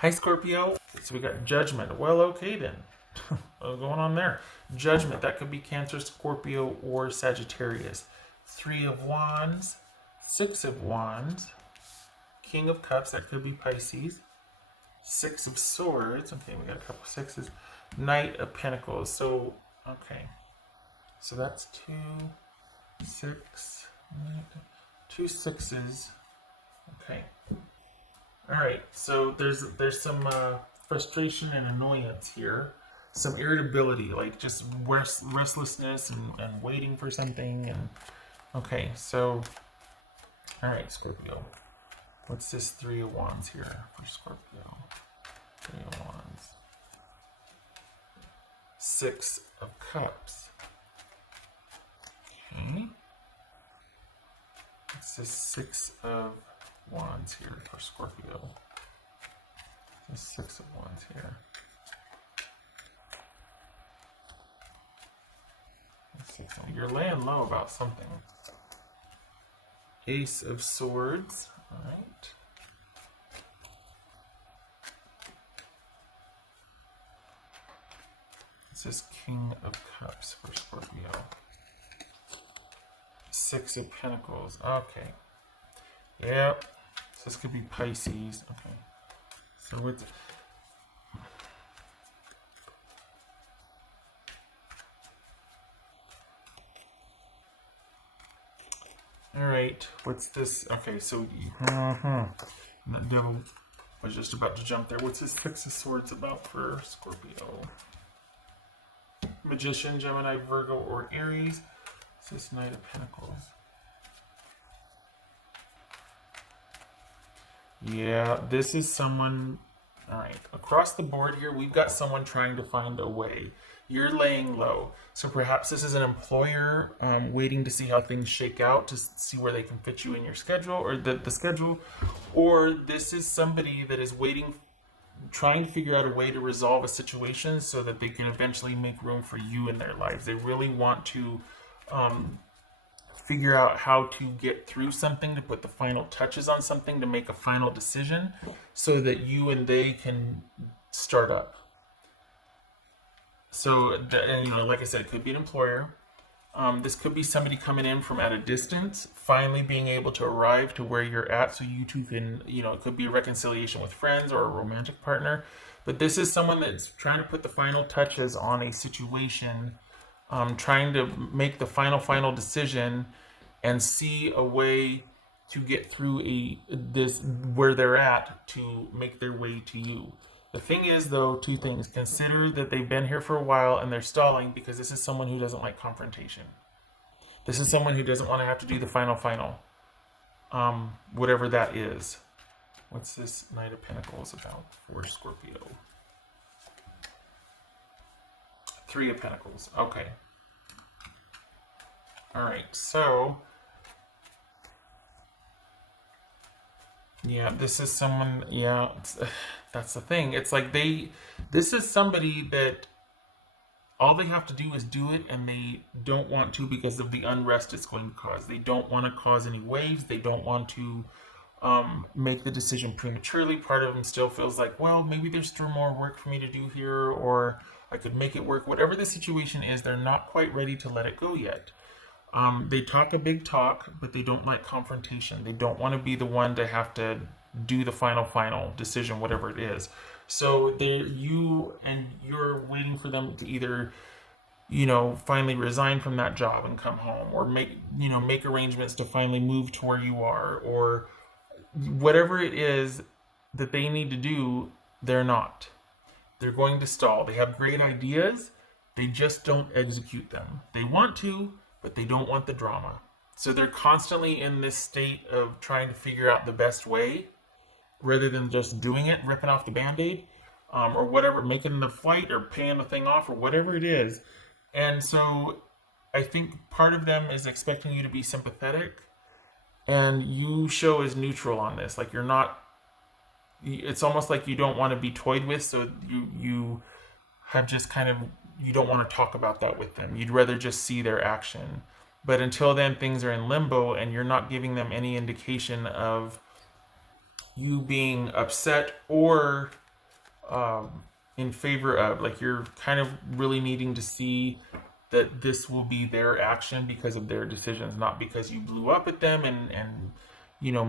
Hi, Scorpio. So we got Judgment. Well, okay then. What's going on there? Judgment. That could be Cancer, Scorpio, or Sagittarius. Three of Wands. Six of Wands. King of Cups. That could be Pisces. Six of Swords. Okay, we got a couple sixes. Knight of Pentacles. So, okay. So that's 2, 6, 2 sixes. Okay. All right. So there's some frustration and annoyance here. Some irritability, like just restlessness and waiting for something. And okay, so all right, Scorpio. What's this Three of Wands here for Scorpio? Three of Wands. Six of Cups. Okay. What's this Six of Wands here for Scorpio? The Six of Wands here. You're laying low about something. Ace of Swords. All right. This is King of Cups for Scorpio. Six of Pentacles. Okay. Yep. So this could be Pisces. Okay. So what's... All right. What's this? Okay, so... That devil was just about to jump there. What's this Six of Swords about for Scorpio? Magician, Gemini, Virgo, or Aries. What's this Knight of Pentacles? Yeah, this is someone... All right, across the board here, we've got someone trying to find a way. You're laying low. So perhaps this is an employer waiting to see how things shake out, to see where they can fit you in your schedule, or the schedule. Or this is somebody that is waiting, trying to figure out a way to resolve a situation so that they can eventually make room for you in their lives. They really want to figure out how to get through something, to put the final touches on something, to make a final decision so that you and they can start up. So, and, like I said, it could be an employer. This could be somebody coming in from at a distance, finally being able to arrive to where you're at so you two can, it could be a reconciliation with friends or a romantic partner. But this is someone that's trying to put the final touches on a situation, trying to make the final decision and see a way to get through this where they're at to make their way to you. The thing is, though, two things. Consider that they've been here for a while and they're stalling because this is someone who doesn't like confrontation. This is someone who doesn't want to have to do the final, whatever that is. What's this Knight of Pentacles about for Scorpio? Three of Pentacles. Okay. All right, so... Yeah, this is someone, that's the thing. It's like this is somebody that all they have to do is do it, and they don't want to because of the unrest it's going to cause. They don't want to cause any waves. They don't want to make the decision prematurely. Part of them still feels like, well, maybe there's still more work for me to do here, or I could make it work. Whatever the situation is, they're not quite ready to let it go yet. They talk a big talk, but they don't like confrontation. They don't want to be the one to have to do the final decision, whatever it is. So you're waiting for them to either, finally resign from that job and come home, or make arrangements to finally move to where you are, or whatever it is that they need to do. They're not. They're going to stall. They have great ideas. They just don't execute them. They want to, but they don't want the drama. So they're constantly in this state of trying to figure out the best way rather than just doing it, ripping off the Band-Aid, or whatever, making the flight or paying the thing off or whatever it is. And so I think part of them is expecting you to be sympathetic, and you show as neutral on this. Like, you're not, it's almost like you don't want to be toyed with, so you have just kind of, you don't want to talk about that with them. You'd rather just see their action. But until then, things are in limbo, and you're not giving them any indication of you being upset or in favor of. Like you're kind of really needing to see that this will be their action because of their decisions, not because you blew up at them and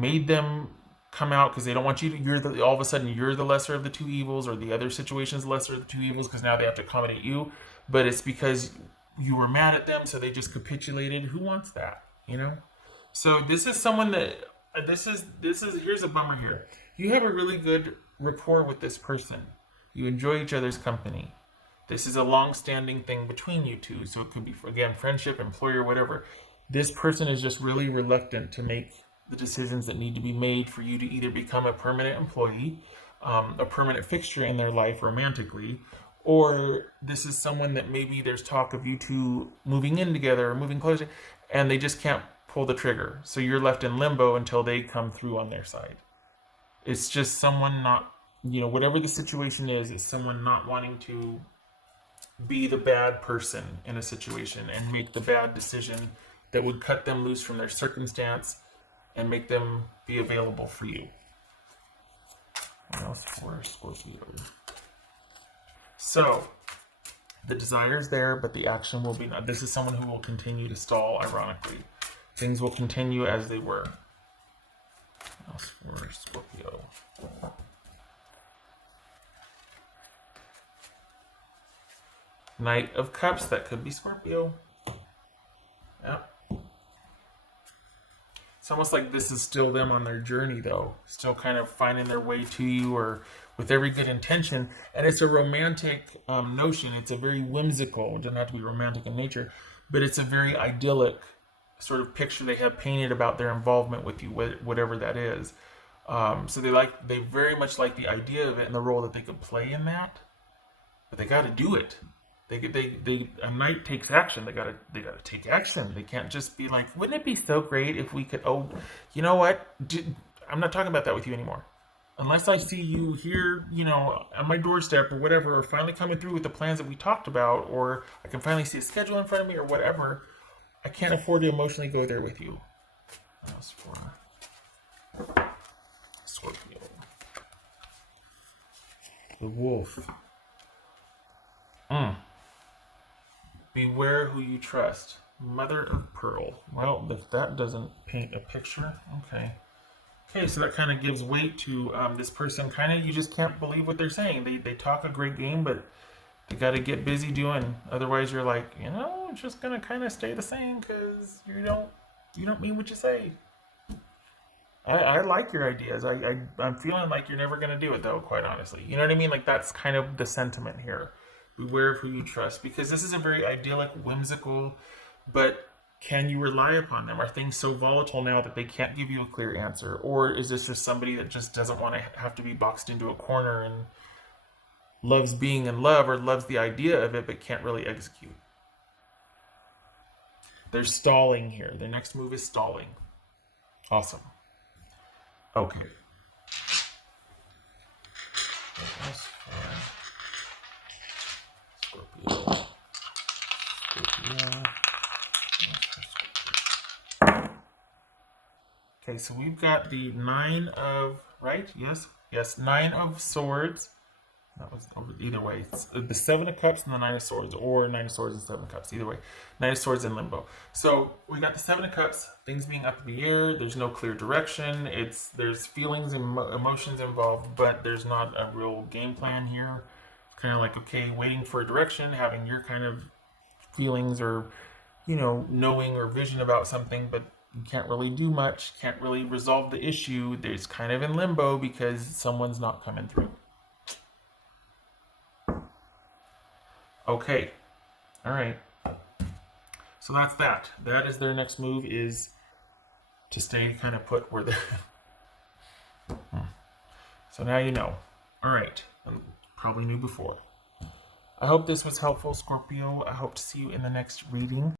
made them come out because they don't want you to. All of a sudden you're the lesser of the two evils, or the other situation's the lesser of the two evils because now they have to accommodate you. But it's because you were mad at them, so they just capitulated. Who wants that? So this is someone that this is here's a bummer here. You have a really good rapport with this person. You enjoy each other's company. This is a long-standing thing between you two, so it could be, again, friendship, employer, whatever. This person is just really reluctant to make the decisions that need to be made for you to either become a permanent employee, a permanent fixture in their life romantically, or this is someone that maybe there's talk of you two moving in together or moving closer, and they just can't pull the trigger. So you're left in limbo until they come through on their side. It's just someone not, whatever the situation is, it's someone not wanting to be the bad person in a situation and make the bad decision that would cut them loose from their circumstance and make them be available for you. What else for Scorpio? So, the desire is there, but the action will be not. This is someone who will continue to stall, ironically. Things will continue as they were. What else for Scorpio? Knight of Cups, that could be Scorpio. Yeah. It's almost like this is still them on their journey, though. Still kind of finding their way to you, or with every good intention. And it's a romantic notion. It's a very whimsical, it doesn't have to be romantic in nature, but it's a very idyllic sort of picture they have painted about their involvement with you, whatever that is. So they very much like the idea of it and the role that they could play in that, but they got to do it. A knight takes action. They gotta take action. They can't just be like, wouldn't it be so great if we could? Oh, you know what? I'm not talking about that with you anymore. Unless I see you here, on my doorstep or whatever, or finally coming through with the plans that we talked about, or I can finally see a schedule in front of me or whatever. I can't afford to emotionally go there with you. That's for Scorpio. The wolf. Beware who you trust. Mother of Pearl. Well, if that doesn't paint a picture, okay. Okay, so that kind of gives weight to this person. Kind of, you just can't believe what they're saying. They talk a great game, but they got to get busy doing. Otherwise, you're like, it's just gonna kind of stay the same because you don't mean what you say. I like your ideas. I'm feeling like you're never gonna do it though. Quite honestly, you know what I mean? Like that's kind of the sentiment here. Beware of who you trust, because this is a very idyllic, whimsical, but can you rely upon them? Are things so volatile now that they can't give you a clear answer? Or is this just somebody that just doesn't want to have to be boxed into a corner and loves being in love, or loves the idea of it but can't really execute? They're stalling here. Their next move is stalling. Awesome. Okay. Scorpio. Okay, so we've got the 9 of, right? Yes, 9 of Swords. That was either way. It's the 7 of Cups and the 9 of Swords, or 9 of Swords and 7 of Cups. Either way, 9 of Swords in limbo. So we got the 7 of Cups. Things being up in the air. There's no clear direction. There's feelings and emotions involved, but there's not a real game plan here. Kind of like, okay, waiting for a direction, having your kind of feelings or knowing or vision about something, but you can't really do much. Can't really resolve the issue. There's kind of in limbo because someone's not coming through. Okay. All right. So that's that. That is their next move, is to stay kind of put where they're... So now you know. All right. Probably knew before. I hope this was helpful, Scorpio. I hope to see you in the next reading.